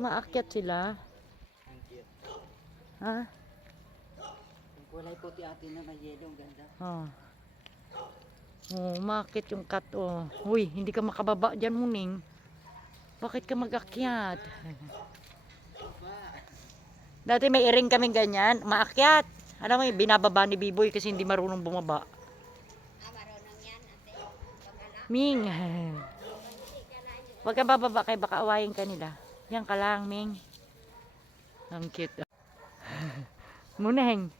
Maakyat sila. Ang cute. Ha? Yung kulay puti ate na may yellow, ang ganda. Oh. Oh, umakit yung cat, oh. Uy, hindi ka makababa dyan, Muning. Bakit ka mag-akyat? Dati may iring kaming ganyan, maakyat. Alam mo, binababa ni Biboy kasi hindi marunong bumaba. Marunong yan, ate. Ming. Huwag ka bababa kay baka awayin ka nila. Yan ka lang, Ming. Ang cute. Muneng.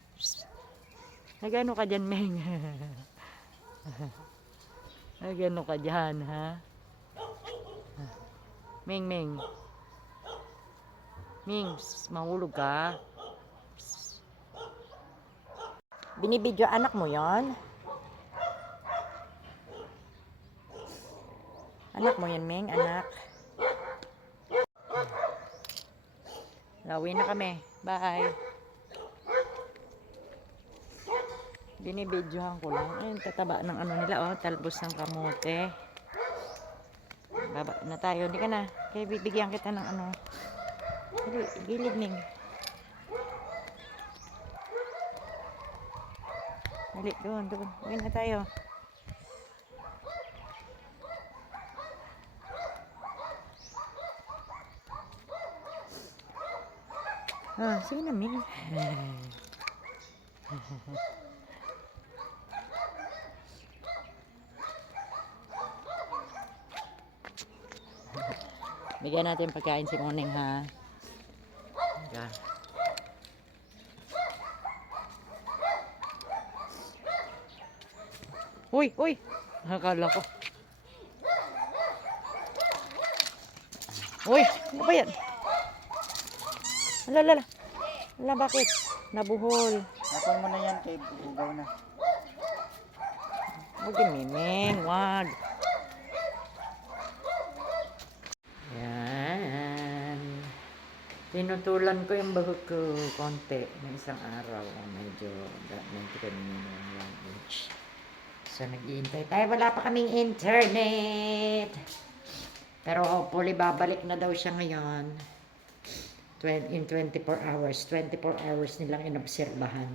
Nagano ka dyan, Ming? Nagano ka dyan, ha? Ming, Ming. Ming, mahulog ka. Binibidyo anak mo yon? Anak mo yan, Ming, anak. Lawi na kami. Bye. Binibidyohan ko lang. Ayun, tataba ng ano nila, oh. Talbos ng kamote. Baba na tayo. Hindi ka na. Kaya bibigyan kita ng ano. Gilid, Ming. Dali, doon. Uwi na tayo. Ah, sige na, Ming. Bigyan natin pagkain si Moneng, ha? Yeah. Uy, uy! Nakakala ko. Uy, ano ba yan? Ala, ala, bakit? Nabuhol. Napon mo na yan kay bugaw na. Huwag yung miming, wag. Yan. Tinutulan ko yung bahog ko konti ng isang araw. Medyo kanina 1 inch. So, nag-iintay tayo. Wala pa kaming internet. Pero hopefully, babalik na daw siya ngayon. In 24 hours. 24 hours nilang inobserbahan.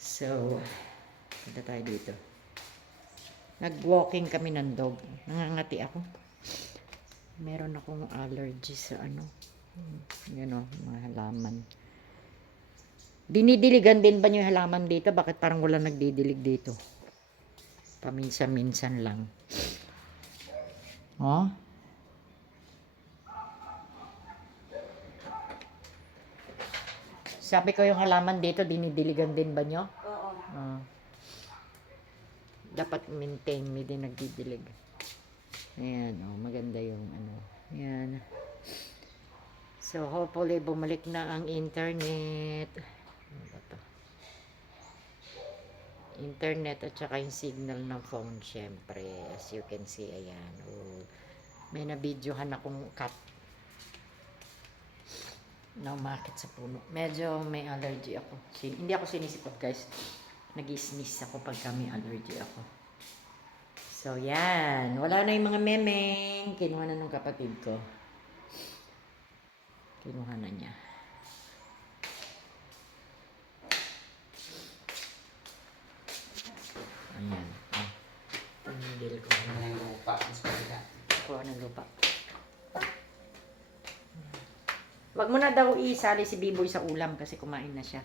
So, punta tayo dito. Nag-walking kami ng dog. Nangangati ako. Meron akong allergy sa ano. Yan o, mga halaman. Dinidiligan din ba nyo yung halaman dito? Bakit parang wala nagdidilig dito? Paminsan-minsan lang. Oh? Sabi ko yung halaman dito, dinidiligan din ba nyo? Oo. Dapat maintain, may din nagdidilig. Ayan, oh, maganda yung ano. Ayan. So, hopefully, bumalik na ang internet. Ano ba to? Internet at saka yung signal ng phone, syempre. As you can see, ayan. Oh, may nabidyohan akong cat na umakit sa puno. Medyo may allergy ako. Hindi ako sinisipot, guys. Nag-sneeze ako pagka may allergy ako. So, yan. Wala na yung mga memeng. Kinuha na ng kapatid ko. Kinuha na niya. Ayan. Tumigil ko. Ano yung lupa? Kuha ng lupa. Wag mo na daw isali si Biboy sa ulam kasi kumain na siya.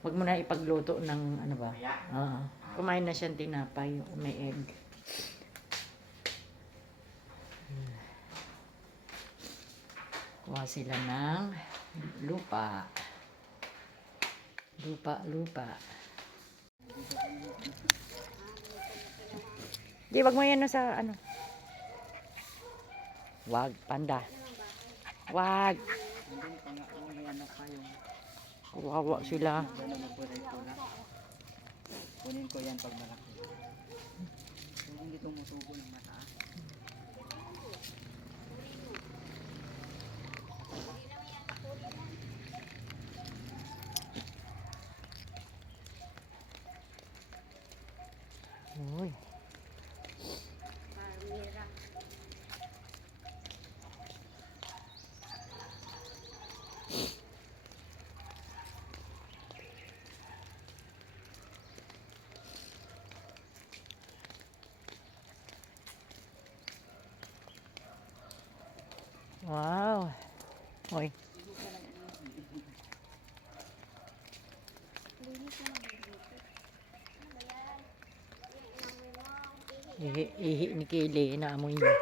Wag mo na ipagluto ng ano ba? Kumain na siya ng tinapay, may egg. Kuha sila ng lupa. Lupa. Di, wag mo yan sa ano. Wag, panda. Wag. Hindi pa nga ako may anak kayo. Kawawa sila. Kunin ko yan pag malaki. Yung hindi tumutubo ng mataas. Uy. Wow. Hoy. Linis na magluluto. Ano ba yan? Yung inamoy mo, ihi. Ihi ni Kaylee, inaamoy niya. Ang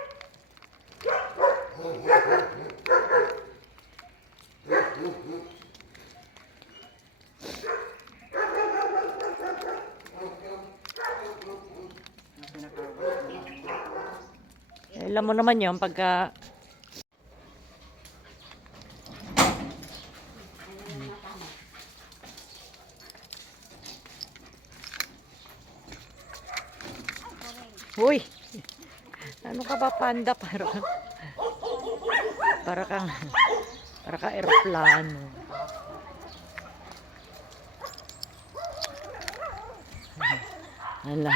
pinaka-worst Alam mo naman yun, pagka Uy! Ano ka ba, panda? Para kang eroplano. Ala.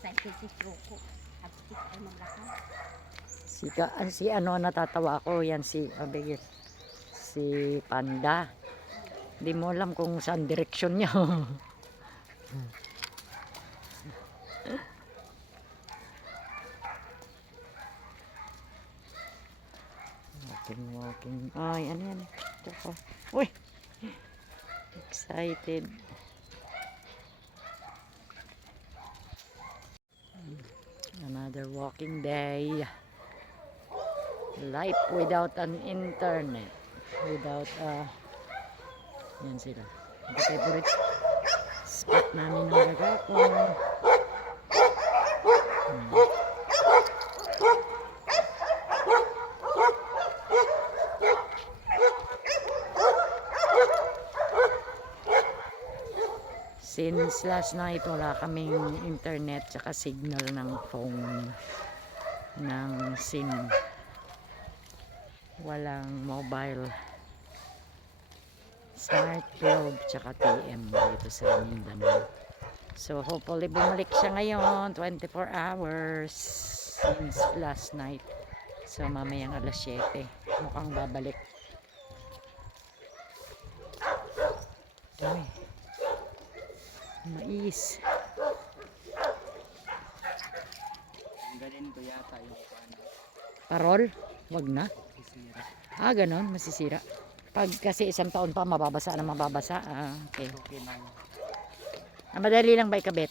Sa si Kroko. At ay maglakad. Si ano natatawa ko yan si Abigail. Si Panda. Hindi mo alam kung saan direksyon niya. Walking. Ay, ano yan? Tsaka. Uy! Excited. Another walking day. Life without an internet. Without yan sila. Ang favorite spot namin ng gagako. Since last night wala kaming internet tsaka signal ng phone ng SIM. Walang mobile smart globe tsaka TM dito sa Mindanao. So hopefully bumalik siya ngayon 24 hours since last night. So mamayang alas 7 mukhang babalik. Uy. Mais. Ganin ko yata yung paano. Parol? Wag na. Sisira. Ganon, masisira. Pag kasi isang taon pa mababasa na mababasa. Okay. Okay na yun. Madali lang ba ikabit?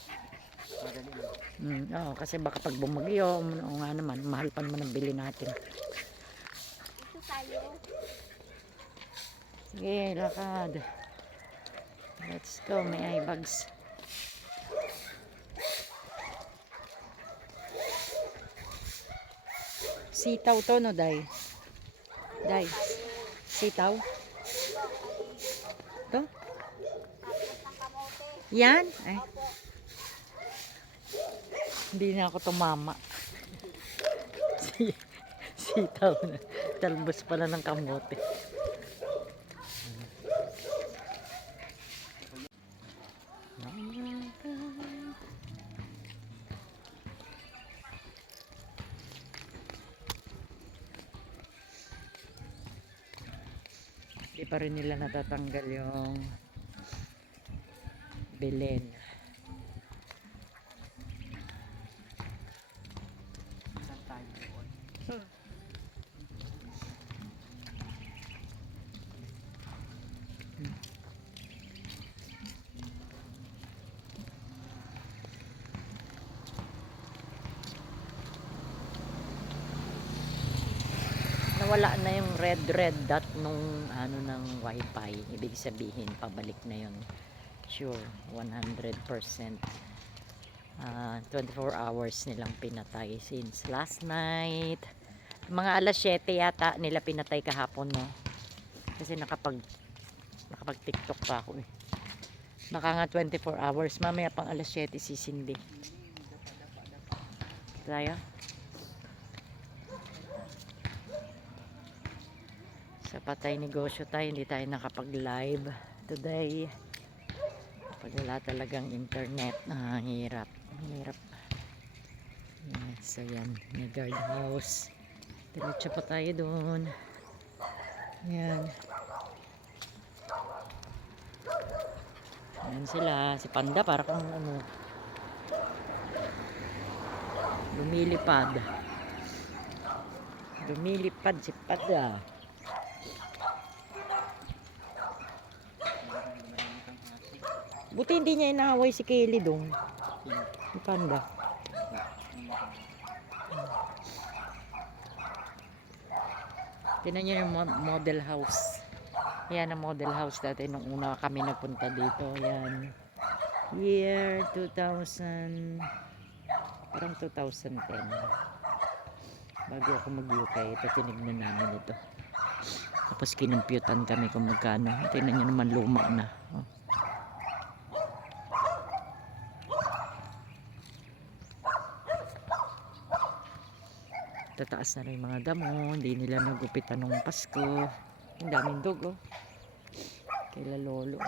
Madali lang. Oo, kasi baka pag bumagyo, o nga naman, mahal pa naman ang bili natin. Ito tayo. Sige, lakad. Let's go, may eye bags. Sitaw to, no, Day? Day, sitaw? To? Tapos ng kamote. Yan? Ay. Hindi na ako tumama. Sitaw na. Talbos pala ng kamote. Hindi pa rin nila natatanggal yung Belen. Saan tayo doon? Nawala na yung red dot nung ano ng wifi. Ibig sabihin pabalik na yun. Sure, 100%. 24 hours nilang pinatay since last night. Mga alas 7 yata nila pinatay kahapon, no? Kasi nakapag TikTok pa ako eh. Baka nga 24 hours. Mamaya pang alas 7 sisindi. Tayo. Sa patay negosyo tayo, hindi tayo nakapag-live today. Pag wala talagang internet, hirap. Hirap. Yes, so yan, may guard house. Diretso pa tayo doon. Yan. Yan sila. Si Panda para kang ano, lumilipad. Lumilipad si Panda. Marami kang asi. Buti hindi niya inaaway si Kelly dong. Sino? Si Panda. Tinan niyo yung model house. Yan ang model house dati nung una kami nagpunta dito. Yan. Year 2000. Parang 2010. Bago ako mag-UK, ito tinignan namin ito. Tapos kinumputan kami kung magkano. Tingnan nyo naman luma na. Oh. Tataas na rin yung mga damo. Hindi nila nagupitan ng Pasko. Ang daming dog, oh. Kaila lolo.